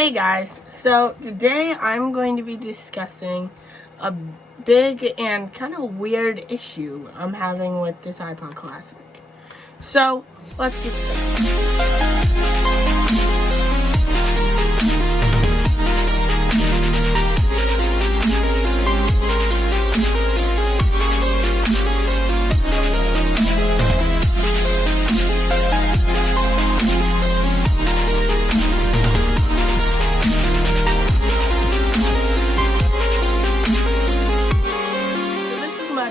Hey guys, so today I'm going to be discussing a big and kind of weird issue I'm having with this iPod Classic. So, let's get started.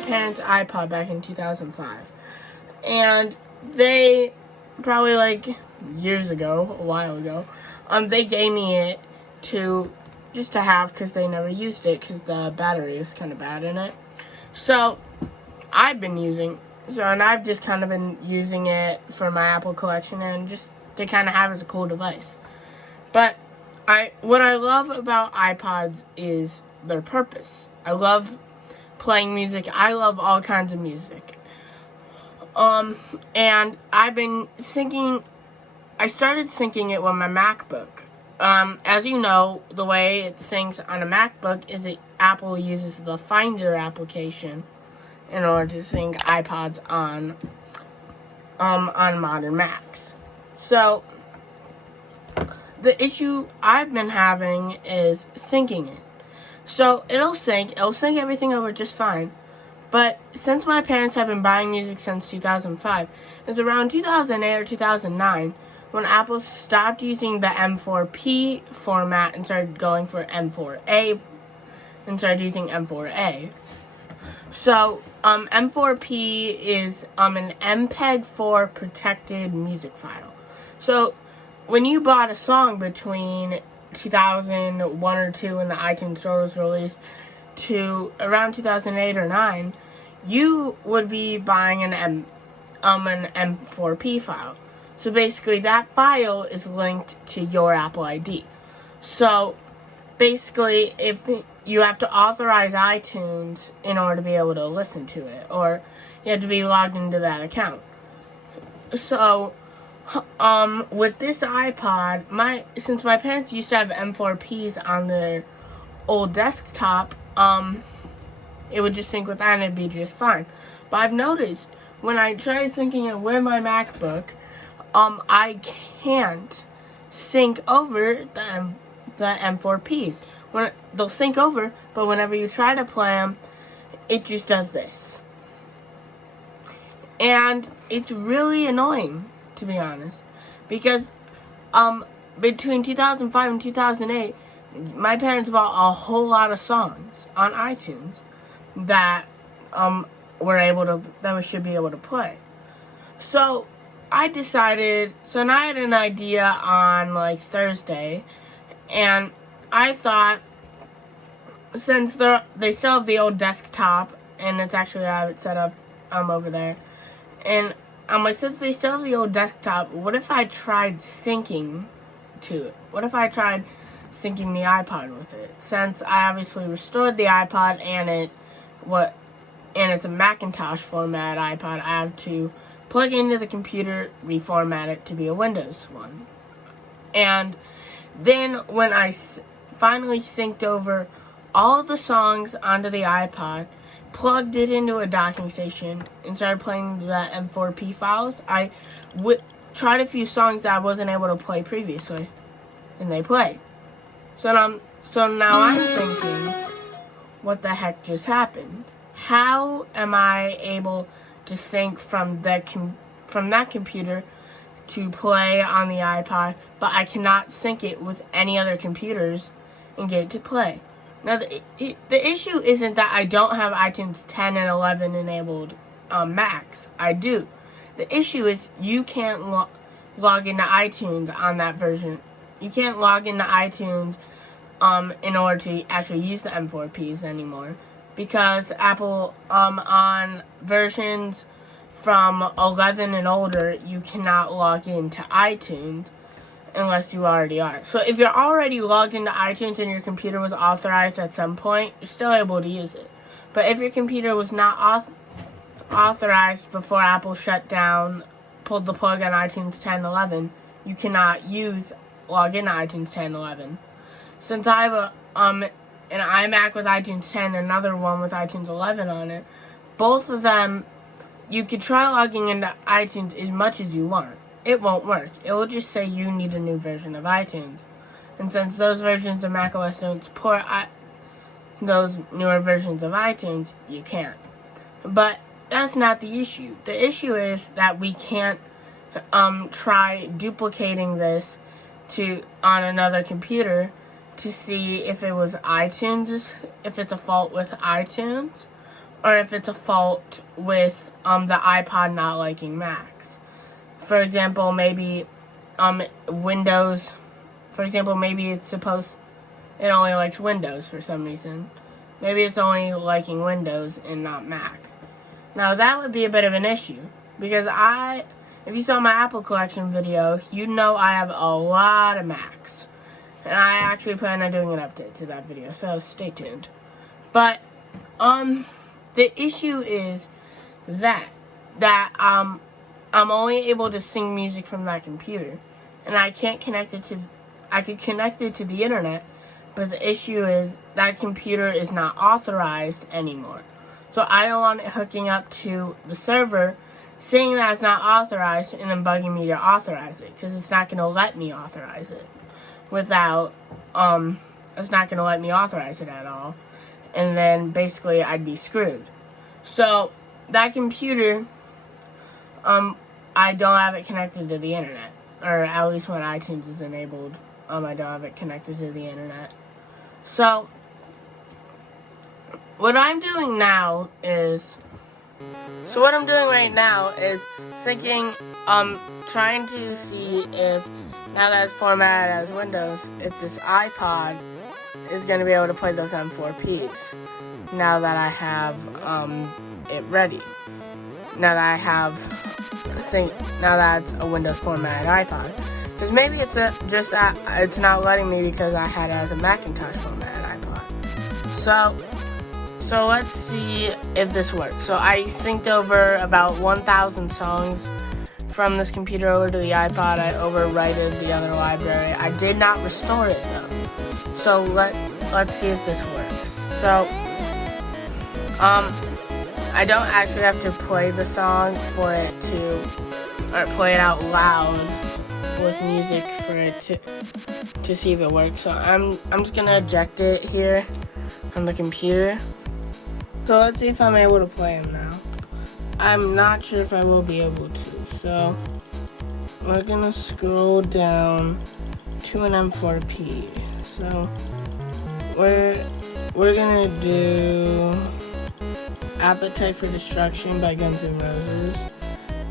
Parents' iPod back in 2005, and they probably years ago, a while ago, they gave me it just to have because they never used it because the battery is kind of bad in it. So I've just kind of been using it for my Apple collection and just to kind of have as a cool device. But what I love about iPods is their purpose. I love playing music. I love all kinds of music. And I've been syncing. I started syncing it with my MacBook. As you know, the way it syncs on a MacBook is Apple uses the Finder application in order to sync iPods on modern Macs. So the issue I've been having is syncing it. So it'll sync everything over just fine. But since my parents have been buying music since 2005, it's around 2008 or 2009 when Apple stopped using the M4P format and started going for M4A and started using M4A. So M4P is an MPEG-4 protected music file. So when you bought a song between 2001 or 2 when the iTunes Store was released to around 2008 or 9, you would be buying an M4P file. So basically that file is linked to your Apple ID. So basically if you have to authorize iTunes in order to be able to listen to it, or you have to be logged into that account. So with this iPod, since my parents used to have M4Ps on their old desktop, it would just sync with that and it'd be just fine. But I've noticed when I try syncing it with my MacBook, I can't sync over the M4Ps. They'll sync over, but whenever you try to play them, it just does this. And it's really annoying, to be honest, because between 2005 and 2008, my parents bought a whole lot of songs on iTunes that we should be able to play. So I decided. So now I had an idea on Thursday, and I thought, since they still have the old desktop, and it's actually I have it set up over there, and since they still have the old desktop, what if I tried syncing to it? What if I tried syncing the iPod with it? Since I obviously restored the iPod and it's a Macintosh format iPod, I have to plug into the computer, reformat it to be a Windows one. And then when I finally synced over all of the songs onto the iPod, plugged it into a docking station, and started playing the M4P files, I tried a few songs that I wasn't able to play previously, and they played. So now I'm thinking, what the heck just happened? How am I able to sync from that computer to play on the iPod, but I cannot sync it with any other computers and get it to play? Now, the issue isn't that I don't have iTunes 10 and 11 enabled Macs. I do. The issue is you can't log into iTunes on that version. You can't log into iTunes in order to actually use the M4Ps anymore, because Apple, on versions from 11 and older, you cannot log into iTunes unless you already are. So if you're already logged into iTunes and your computer was authorized at some point, you're still able to use it. But if your computer was not authorized before Apple pulled the plug on iTunes 10 and 11, you cannot use log into iTunes 10 11. Since I have an iMac with iTunes 10 and another one with iTunes 11 on it, both of them, you could try logging into iTunes as much as you want. It won't work. It will just say you need a new version of iTunes. And since those versions of macOS don't support those newer versions of iTunes, you can't. But that's not the issue. The issue is that we can't try duplicating this on another computer to see if it was iTunes, if it's a fault with iTunes, or if it's a fault with the iPod not liking Macs. For example, maybe Windows. For example, maybe it only likes Windows for some reason. Maybe it's only liking Windows and not Mac. Now that would be a bit of an issue because if you saw my Apple collection video, you know I have a lot of Macs. And I actually plan on doing an update to that video, so stay tuned. But, the issue is that I'm only able to sing music from that computer. And I can't connect it I could connect it to the internet, but the issue is that computer is not authorized anymore. So I don't want it hooking up to the server, saying that it's not authorized, and then bugging me to authorize it, because it's not going to let me authorize it it's not going to let me authorize it at all, and then basically I'd be screwed. So that computer, I don't have it connected to the internet, or at least when iTunes is enabled, I don't have it connected to the internet. So what I'm doing right now is syncing, trying to see if, now that it's formatted as Windows, if this iPod is going to be able to play those M4Ps. Now that I have, it ready. Now that it's a Windows formatted iPod. Because maybe it's just that it's not letting me because I had it as a Macintosh formatted iPod. So let's see if this works. So I synced over about 1,000 songs from this computer over to the iPod. I overwrited the other library. I did not restore it though. So let's see if this works. So I don't actually have to play the song for it or play it out loud with music for it to see if it works. So I'm just gonna eject it here on the computer. So let's see if I'm able to play them now. I'm not sure if I will be able to. So we're gonna scroll down to an M4P. So we're gonna do Appetite for Destruction by Guns N' Roses,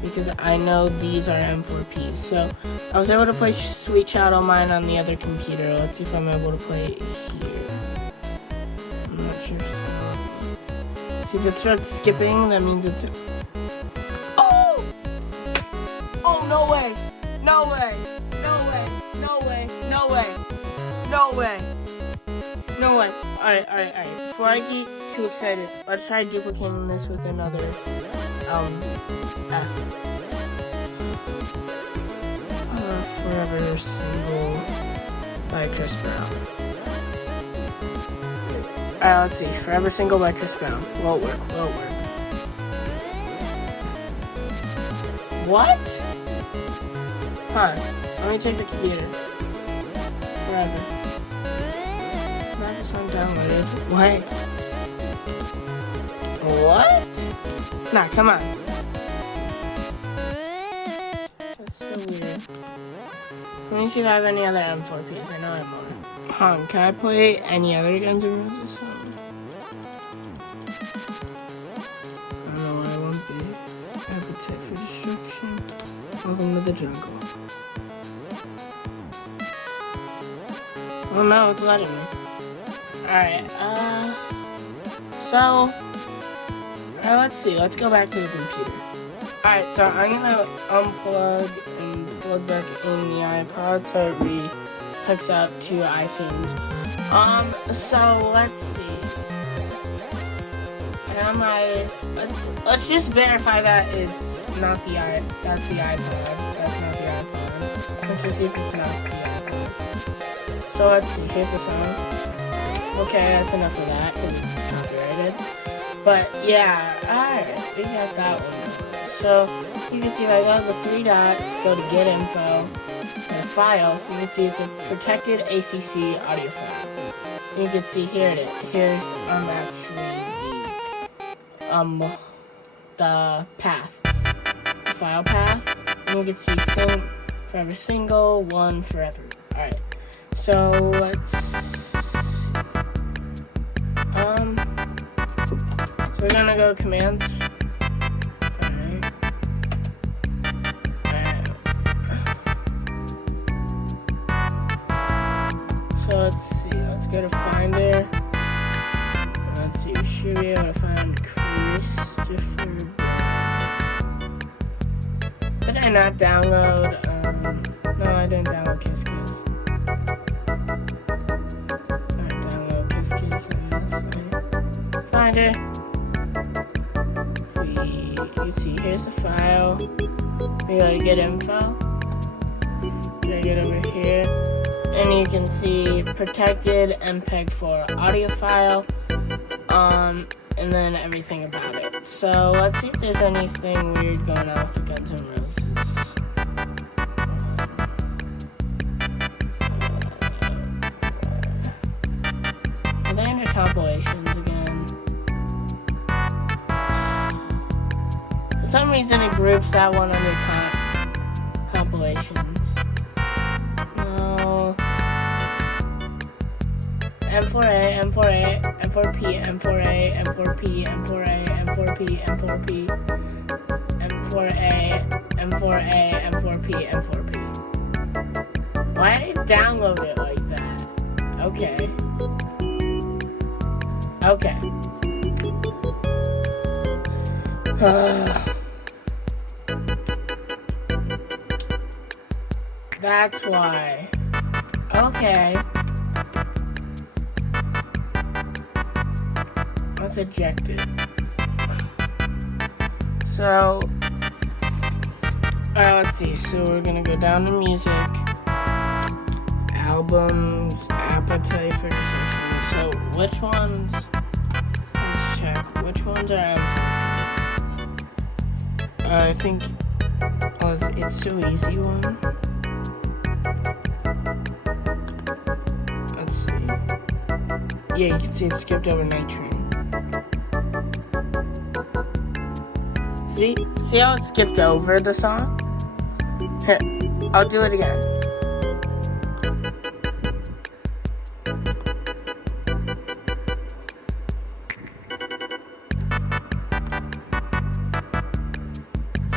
because I know these are M4Ps. So I was able to play Sweet Child O' Mine on the other computer. Let's see if I'm able to play it here. I'm not sure. See, if it starts skipping, that means it's... Oh! Oh, no way! No way! No way! No way! No way! No way! No way! Alright. Before I get too excited, let's try duplicating this with another, F. Forever Single by Chris Brown. Alright, let's see. Forever Single by Chris Brown. Will it work? What? Huh. Let me check the computer. Forever. Not the song downloaded. Wait. What? Nah, come on. That's so weird. Let me see if I have any other M4Ps. I know I have more. Can I play any other Guns N' Roses song? I don't know why I won't be. Appetite for Destruction. Welcome to the Jungle. Oh no, it's letting me. Alright, let's see. Let's go back to the computer. Alright, so I'm gonna unplug and plug back in the iPod so it hooks up to iTunes. So let's see. Let's just verify that it's not that's the iPod. That's not the iPod. Let's just see if it's not the iPod. So let's see, here's the song. Okay, that's enough of that, because it's copyrighted. But yeah, alright, we got that one. So you can see if I go to the three dots, go to get info, and file, you can see it's a protected ACC audio file. And you can see here it is. Here's actually the path, the file path. And you can see sync forever single, one forever. Alright. So let's so we're gonna go commands. So let's see, let's go to Finder. Let's see, we should be able to find Christopher. Did I not download? No, I didn't download Kiss Kiss. I didn't download Kiss Kiss. Finder. You see, here's the file. We gotta get info. Gotta get over here. And you can see protected MPEG-4 audio file, and then everything about it. So let's see if there's anything weird going on with the Guns N' Roses. Are they under compilations again? For some reason it groups that one under compilations. M4A, M4A, M4P, M4A, M4P, M4A, M4P, M4P, M4A, M4A, M4P, M4P. Why did it download it like that? Okay. Okay. That's why. Okay. Let's eject it. So, let's see. So we're gonna go down to music, albums, appetite for decision. So which ones? Let's check. Which ones are M4P? I think it's so easy one. Let's see. Yeah, you can see it skipped over Night Train. See how it skipped over the song? Here, I'll do it again.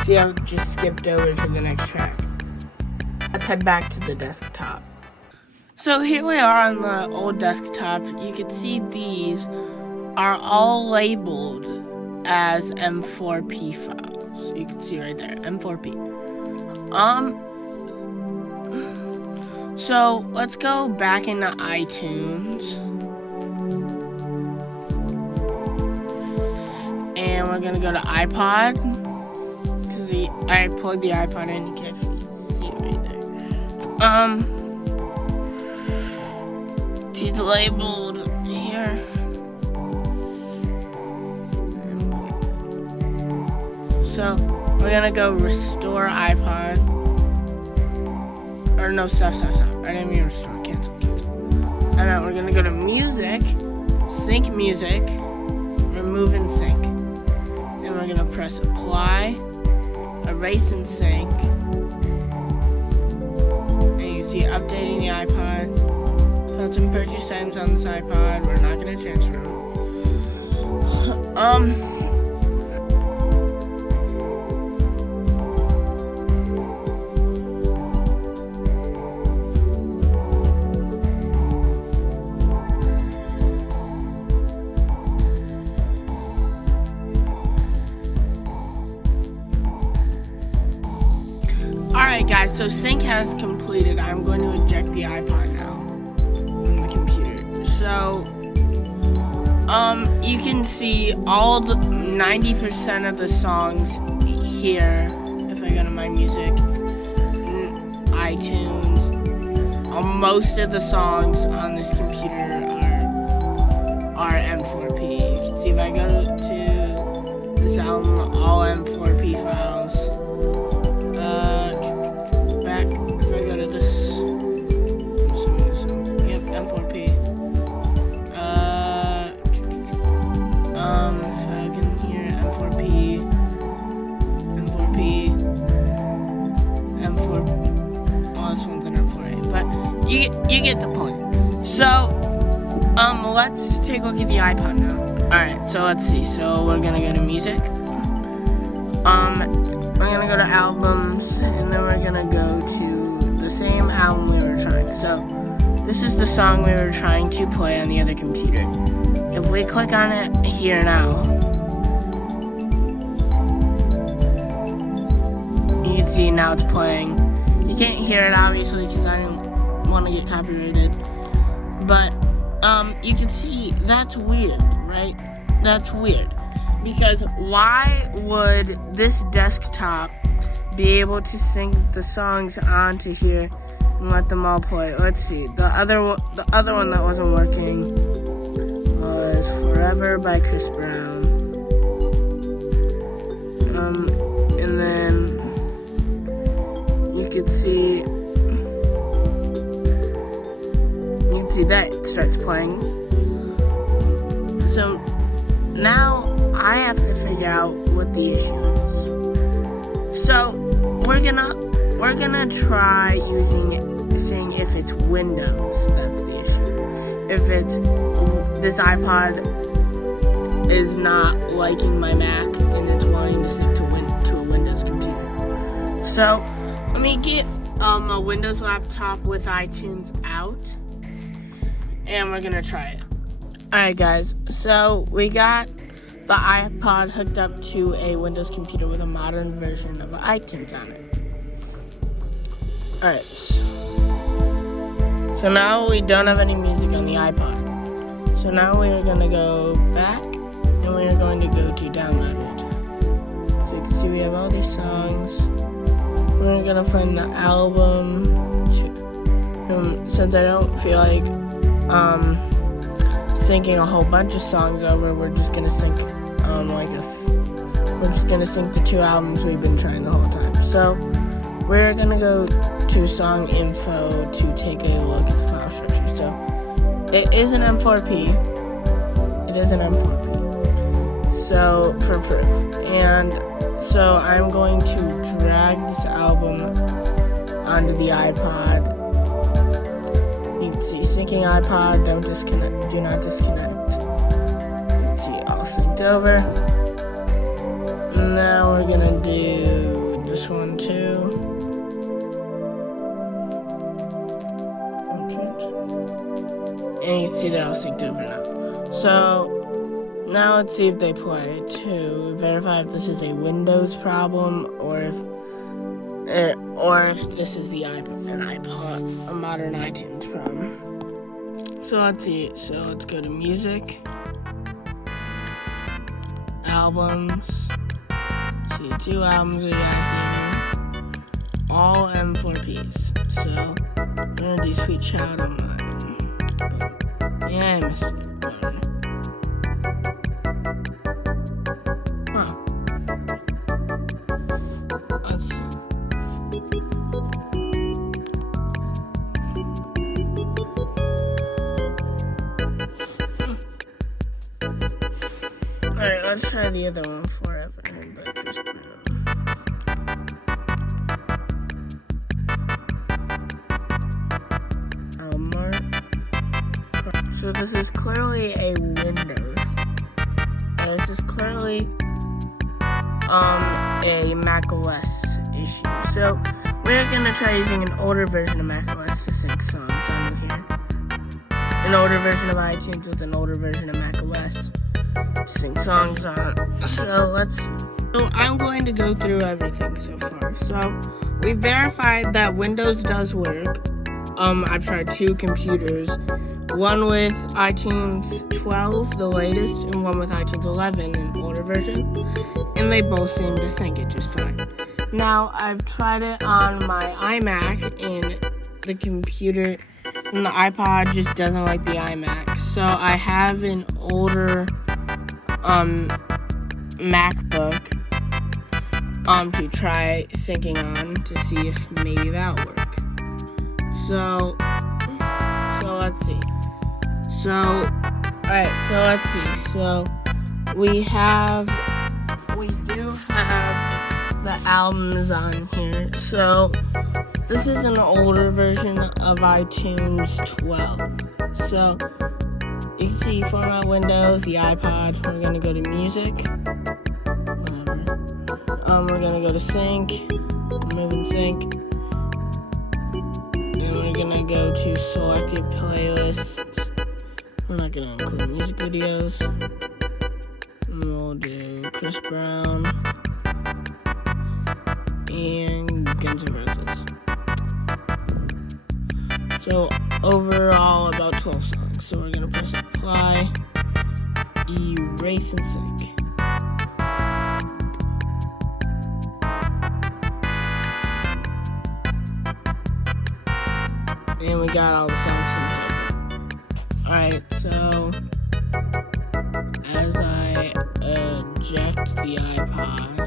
See how it just skipped over to the next track. Let's head back to the desktop. So here we are on the old desktop. You can see these are all labeled as M4P files. You can see right there, M4P. So let's go back into iTunes. And we're gonna go to iPod. I plugged the iPod in, you can't see it right there. It's labeled here. So we're gonna go restore iPod. Or no, stop. I didn't mean restore, cancel. And then we're gonna go to music, sync music, remove and sync. And we're gonna press apply, erase and sync. And you can see updating the iPod. Found some purchase items on this iPod. We're not gonna transfer them. Alright guys, so sync has completed. I'm going to eject the iPod now from the computer. So, you can see all the 90% of the songs here. If I go to my music, iTunes, most of the songs on this computer are M4P. You can see if I go to this album, all M4P files. Back, if I go to this, yep, M4P. If I get in here, M4P, M4, oh, this one's an M4A, but you get the point. So, let's take a look at the iPod now. Alright, so let's see. So we're gonna go to music. We're gonna go to albums, and then we're gonna go to the same album we were trying. So this is the song we were trying to play on the other computer. If we click on it here now, you can see now it's playing. You can't hear it obviously because I didn't want to get copyrighted, but you can see that's weird, right? That's weird, because why would this desktop be able to sync the songs onto here and let them all play? Let's see. The other one that wasn't working was "Forever" by Chris Brown, and then you could see that it starts playing. So now I have to figure out what the issue is. So we're gonna try seeing if it's Windows that's the issue. If it's this iPod is not liking my Mac and it's wanting to sync to a Windows computer. So let me get a Windows laptop with iTunes out, and we're gonna try it. Alright guys, so we got the iPod hooked up to a Windows computer with a modern version of iTunes on it. Alright, so now we don't have any music on the iPod. So now we are gonna go back, and we are going to go to downloaded. So you can see we have all these songs. We're gonna find the album. Since I don't feel like syncing a whole bunch of songs over, we're just gonna sync we're just gonna sync the two albums we've been trying the whole time. So we're gonna go to song info to take a look at the file structure. So it is an M4P. It is an M4P. So for proof, and so I'm going to drag this album onto the iPod. You can see syncing iPod, don't disconnect, do not disconnect. You can see all synced over. Now we're gonna do this one too. And you can see they're all synced over now. So now let's see if they play to verify if this is a Windows problem or if this is the iPod, a modern iTunes problem. So let's see. So let's go to music, albums. See, two albums we got here, all M4Ps. So we're gonna do Sweet Child on mine. Yeah, I missed it. Whatever. Huh. Let's see. Alright, let's try the other one, Forever. But just so this is clearly a Windows. This is clearly a macOS issue. So we're gonna try using an older version of macOS to sync songs on here. An older version of iTunes with an older version of macOS to sync songs on. So let's see. So I'm going to go through everything so far. So we verified that Windows does work. I've tried two computers. One with iTunes 12, the latest, and one with iTunes 11, an older version. And they both seem to sync it just fine. Now, I've tried it on my iMac, and the computer and the iPod just doesn't like the iMac. So I have an older MacBook to try syncing on to see if maybe that'll work. So let's see. So let's see. So we do have the albums on here. So this is an older version of iTunes 12. So you can see format Windows, the iPod. We're gonna go to music. Whatever. We're gonna go to sync. Move and sync. And we're gonna go to selected playlists. We're not gonna include music videos. And we'll do Chris Brown and Guns N' Roses. So overall about 12 songs. So we're gonna press apply, erase and sync. And we got all the songs synced over. Alright, so as I eject the iPod,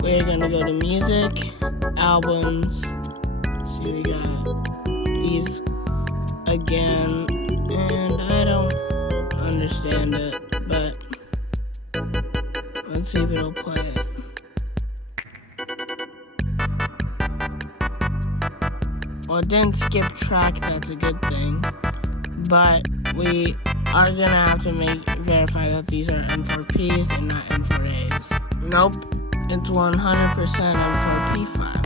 we're gonna go to music, albums. See, we got these again, and I don't understand it, but let's see if it'll play it. Well, it didn't skip track, that's a good thing, but we are gonna have to verify that these are M4Ps and not M4As. Nope, it's 100% M4P file.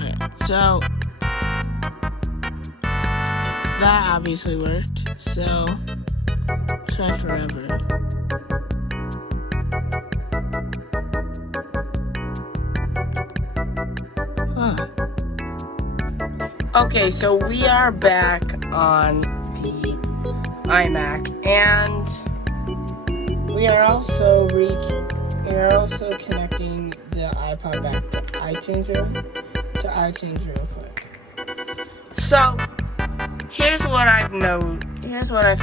Alright, so that obviously worked, so try forever. Okay, so we are back on the iMac, and we are also connecting the iPod back to iTunes real quick. So here's what I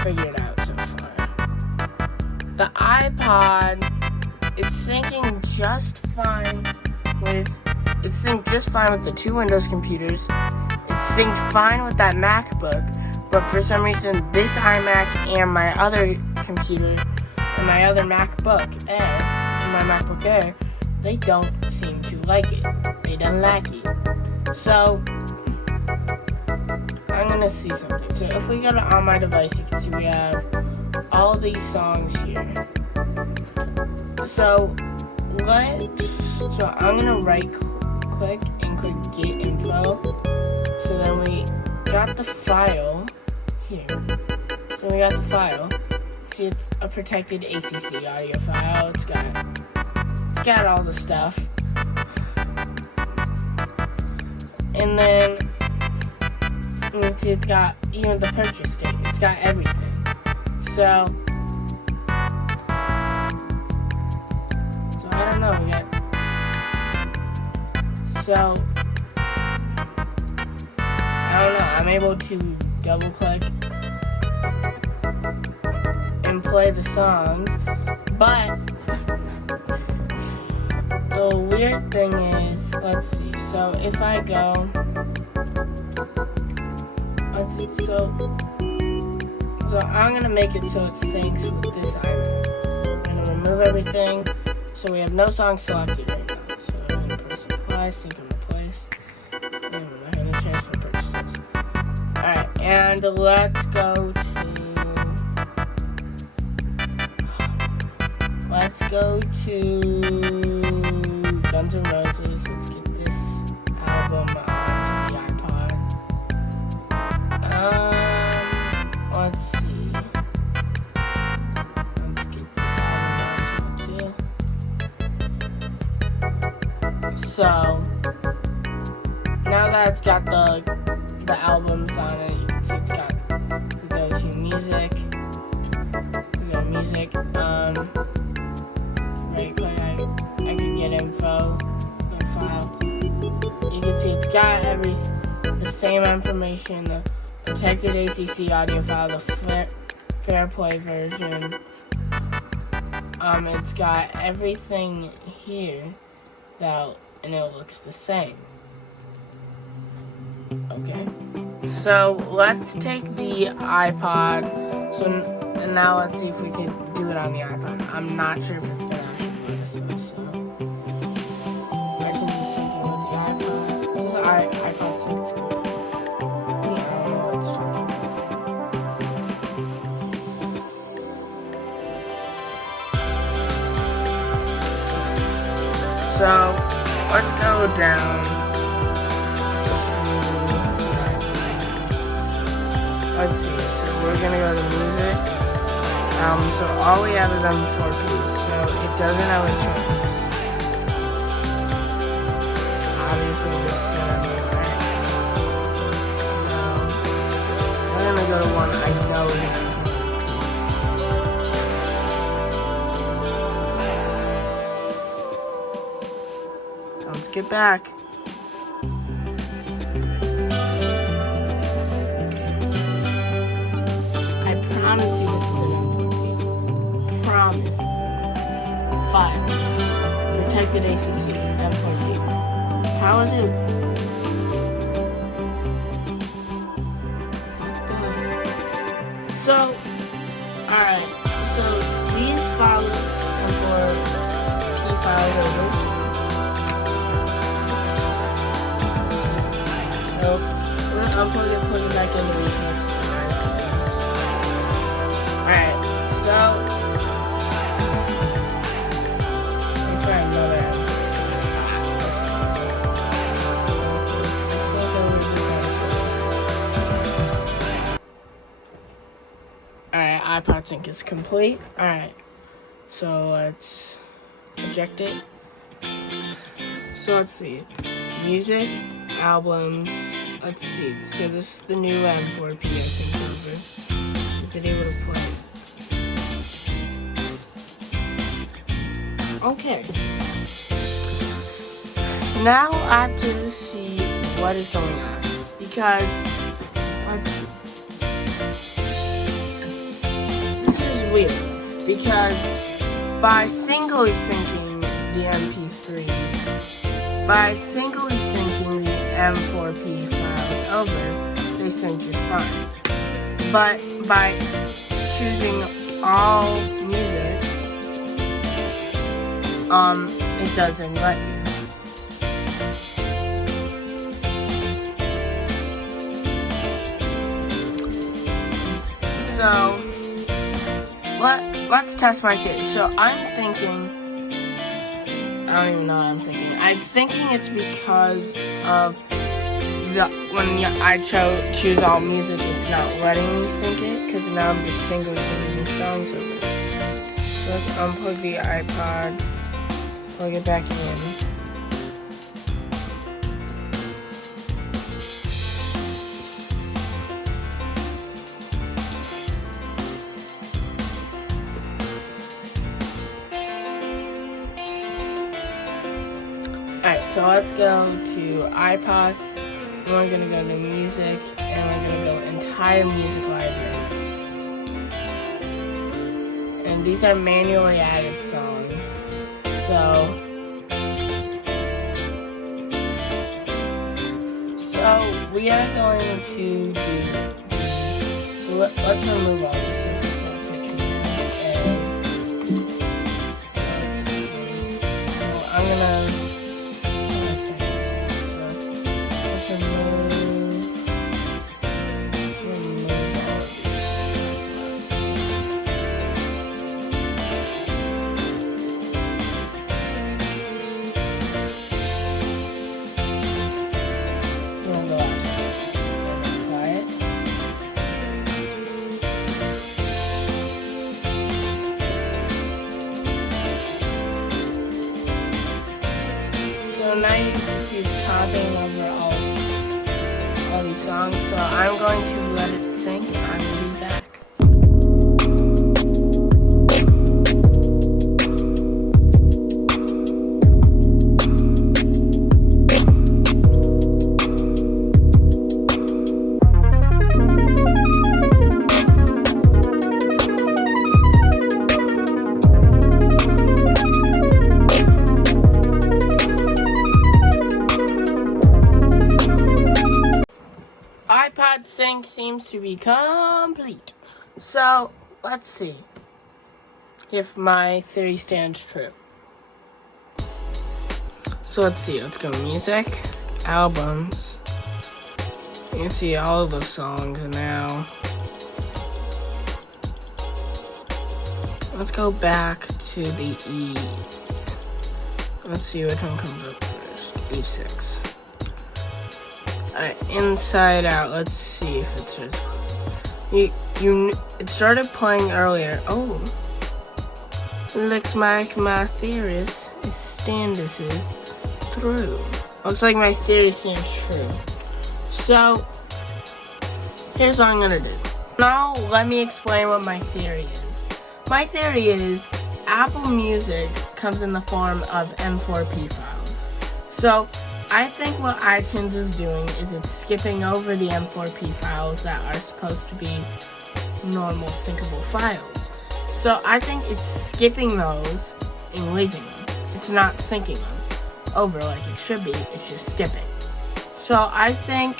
figured out so far. The iPod, it's synced just fine with the two Windows computers. It's synced fine with that MacBook, but for some reason this iMac and my other computer and my other MacBook Air, they don't seem to like it. They don't like it. So I'm gonna see something. So if we go to On My Device, you can see we have all these songs here. So I'm gonna right click and click Get Info. So then we got the file here. So we got the file. See, it's a protected ACC audio file. It's got all the stuff. And then see, it's got even the purchase date. It's got everything. So I don't know. I don't know, I'm able to double click and play the songs, but the weird thing is, let's see, so if I go, so I'm going to make it so it syncs with this iMac. I'm going to remove everything, so we have no songs selected right now. So I'm going to press apply, sync and replace, and we're not going to transfer purchases. Alright, and let's go to Guns N' Roses. Let's get this album onto the iPod. Let's see. Let's get this album onto it too. So now that it's got the albums on it, you can see we go to music. We go to music. got the same information, the protected ACC audio file, the fair play version. It's got everything here, and it looks the same. Okay. So let's take the iPod. And now let's see if we can do it on the iPod. I'm not sure if it's gonna actually let us do it. So I can just sync it with the iPod. It says iPod syncs. Yeah, I don't know what it's talking about. So let's go down. Let's see. So we're gonna go to music. So all we have is M4P, so it doesn't have a choice. Obviously this is right. So I'm gonna go to one I know is M4P. So let's get back. I promise you this is an promise. 5. Protected ACC, M4P. How is it? So, alright. So, these files, M4P files are working. So, we're going to unplug it, plug it back in the reconnect. Alright, so alright, iPod sync is complete. Alright, so let's eject it. So let's see. Music, albums, let's see. So this is the new M4P, I think, over. Is it able to play? Okay. Now I have to see what is going on. Because this is weird. Because by singly syncing the MP3, by singly syncing the M4P files over, they sync just fine. But by choosing all music, it doesn't let you. So, let's test my theory. So I'm thinking, I don't even know what I'm thinking. I'm thinking it's because of when I choose all music, it's not letting me sync it, because now I'm just singly syncing songs over it. So let's unplug the iPod, plug it back in. Alright, so let's go to iPod. We're going to go to music, and we're going to go entire music library. And these are manually added songs. So we are going to do, let's remove all these. I'm going to So now you can see popping over all these songs. So I'm going to let it sink. I'm going to be back. everything seems to be complete. So, let's see if my theory stands true. So let's see, let's go music, albums. You can see all of the songs now. Let's go back to the E. Let's see which one comes up first. E6. Alright, Inside Out. Let's see if it says. It started playing earlier. Oh. Looks like my theories stands through. Looks like my theory stands true. So, here's what I'm gonna do. Now, let me explain what my theory is. My theory is Apple Music comes in the form of M4P files. So, I think what iTunes is doing is it's skipping over the M4P files that are supposed to be normal syncable files. So, I think it's skipping those and leaving them. It's not syncing them over like it should be, it's just skipping. So I think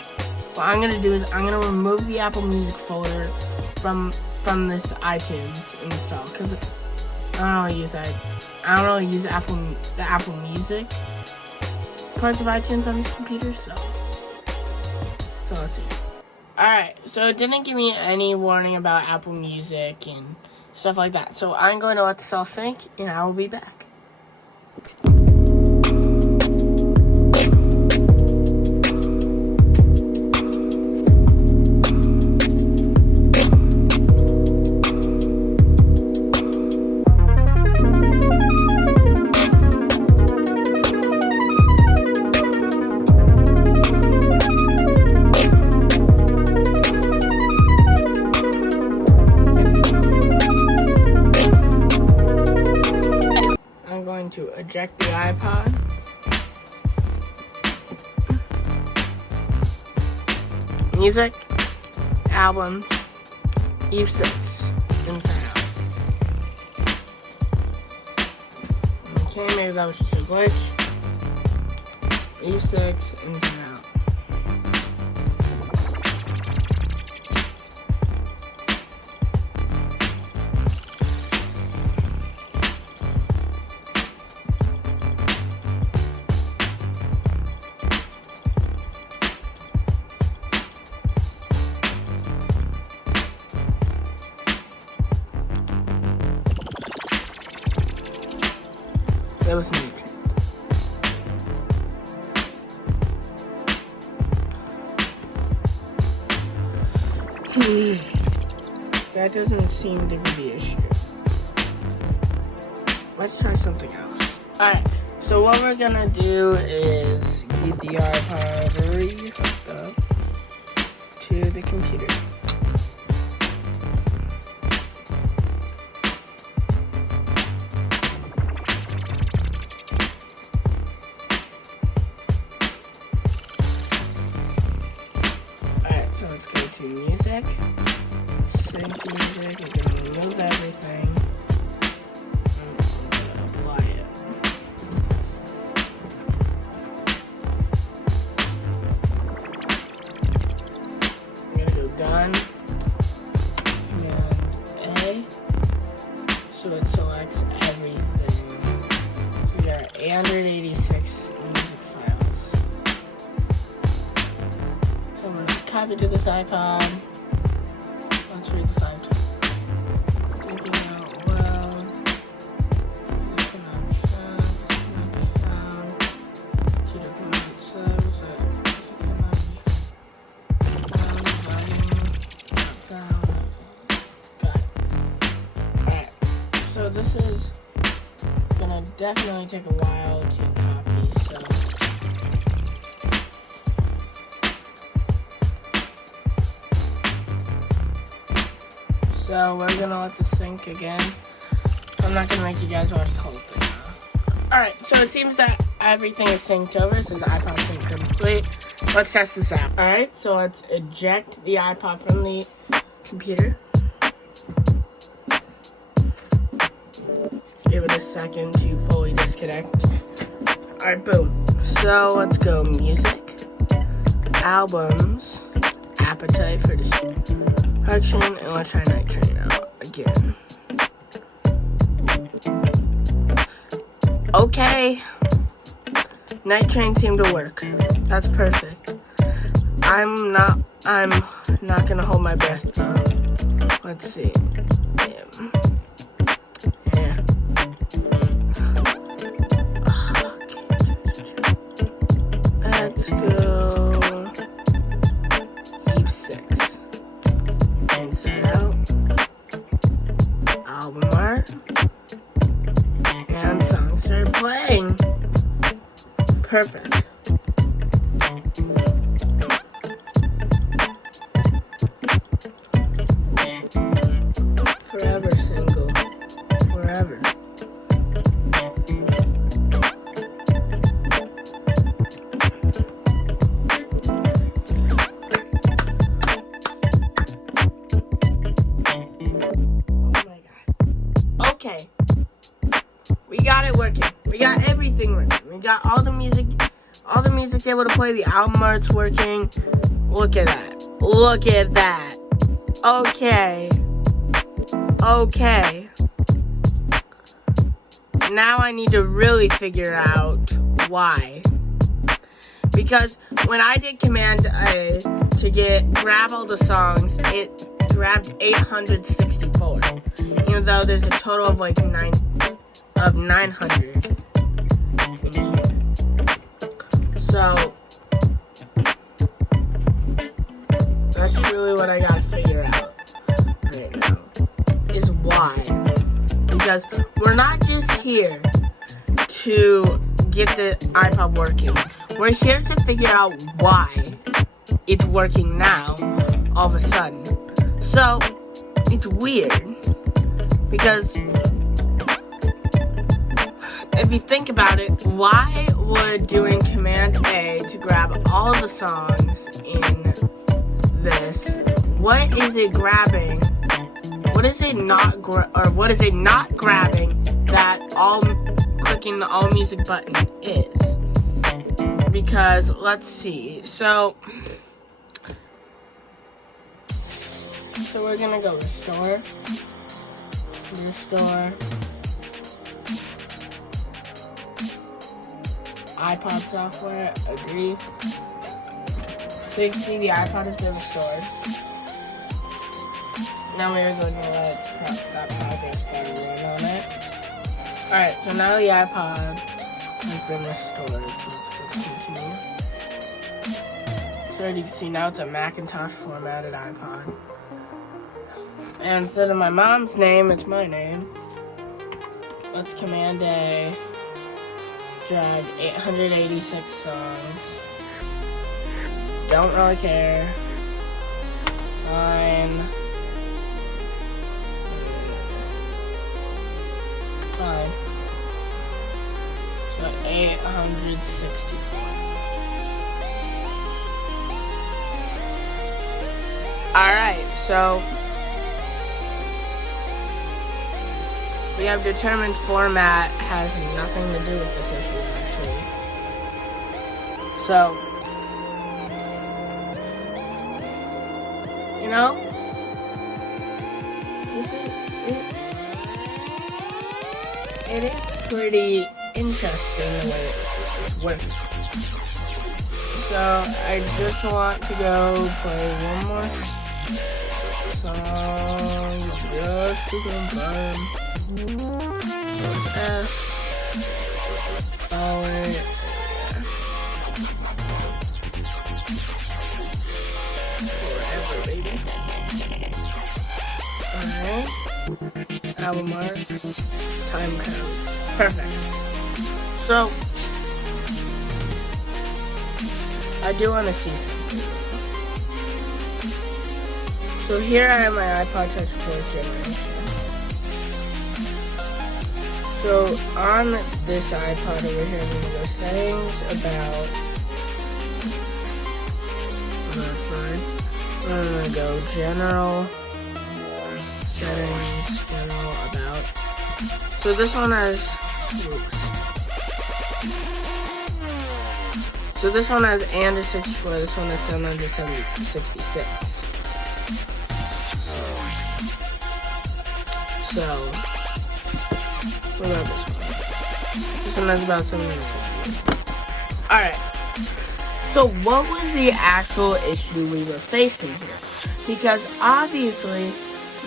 what I'm gonna do is I'm gonna remove the Apple Music folder from this iTunes install because I don't really use that. I don't really use the Apple Music parts of iTunes on this computer, so let's see. Alright, so it didn't give me any warning about Apple Music and stuff like that. So I'm going to let this all sync and I will be back. To eject the iPod. Music, albums, E6, inside out. Okay, maybe that was just a glitch. E6, inside out. It was neat. That doesn't seem to be the issue. Let's try something else. Alright, so what we're gonna do is get the iPod hooked up to the computer. Let's go to music, sync music, we're going to remove everything, and we're going to apply it. I'm going to go done, Command A, so it selects everything. We got 886 music files. So I'm going to copy to this iPod. Let's read the 5 times. Thinking out loud. This cannot be found. This cannot be found. Cheater command says that this cannot be found. Writing. Not found. Got it. Alright. So this is gonna definitely take a while to copy, so. So we're gonna let this sync again. I'm not gonna make you guys watch the whole thing now. Alright, so it seems that everything is synced over. It says iPod sync complete. Let's test this out. Alright, so let's eject the iPod from the computer. Give it a second to fully disconnect. Alright, boom. So let's go music, albums, appetite for distraction, and let's try Night Train out again. Okay. Night Train seemed to work. That's perfect. I'm not gonna hold my breath though. Let's see. Yeah. Let's go. Eve 6. Inside Out. Album art. And songs started playing. Perfect. Forever single. Forever. Oh my God. Okay. We got it working. We got everything working. We got all the music's able to play. The album art's working. Look at that. Look at that. Okay. Okay. Now I need to really figure out why. Because when I did Command A to grab all the songs, it grabbed 864. Even though there's a total of like 900. So that's really what I gotta figure out right now, is why. Because we're not just here to get the iPod working. We're here to figure out why it's working now, all of a sudden. So it's weird, because if you think about it, why would doing Command A to grab all the songs in this, what is it grabbing? What is it not grabbing that clicking the all music button is? Because let's see. So we're gonna go restore. iPod software, agree. So you can see the iPod has been restored. Now we're going to let that progress bar run on it. Alright, so now the iPod has been restored. Let's continue. So as you can see, now it's a Macintosh formatted iPod. And instead of my mom's name, it's my name. Let's Command A. Drag 886 songs. Don't really care. Fine. So 864. Alright, so we have determined format has nothing to do with this issue, actually. So, you know, it is pretty interesting the way it works. So, I just want to go play one more song just to confirm. F. Oh, wait. Forever, baby. Alright. Album art. Time code. Perfect. So, I do want to see something. So here I have my iPod Touch 4th generation. So on this iPod over here, I'm going to go settings, about, that's fine. I'm going to go general, settings, general, about. So this one has, oops. So this one has and a 64, this one has 766. So what about this one? This one has about 750. Alright. So what was the actual issue we were facing here? Because obviously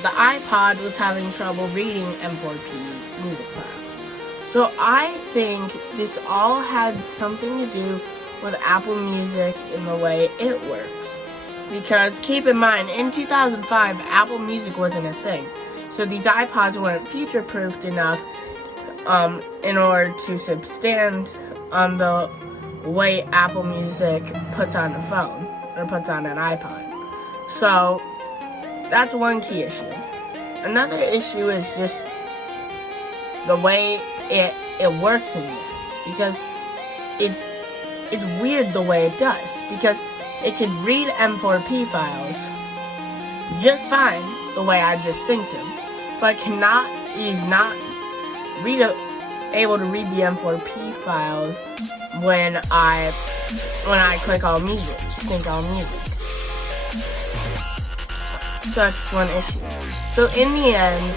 the iPod was having trouble reading M4P music files. So I think this all had something to do with Apple Music in the way it works. Because keep in mind, in 2005, Apple Music wasn't a thing. So these iPods weren't future-proofed enough in order to substand on the way Apple Music puts on a phone, or puts on an iPod. So that's one key issue. Another issue is just the way it works in there, because it's weird the way it does, because it can read M4P files just fine the way I just synced them, but is not able to read the M4P files when I click all music, sync all music. So that's one issue. So in the end,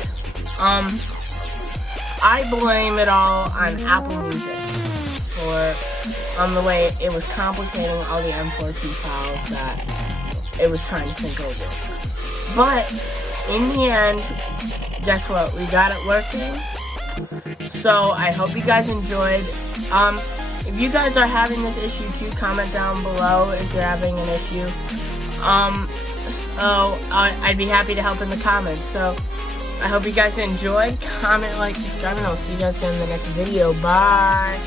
I blame it all on Apple Music for the way it was complicating all the M4P files that it was trying to sync over. But in the end, guess what? We got it working. So I hope you guys enjoyed. If you guys are having this issue too, comment down below if you're having an issue. I'd be happy to help in the comments. So I hope you guys enjoyed. Comment, like, subscribe, and I'll see you guys in the next video. Bye.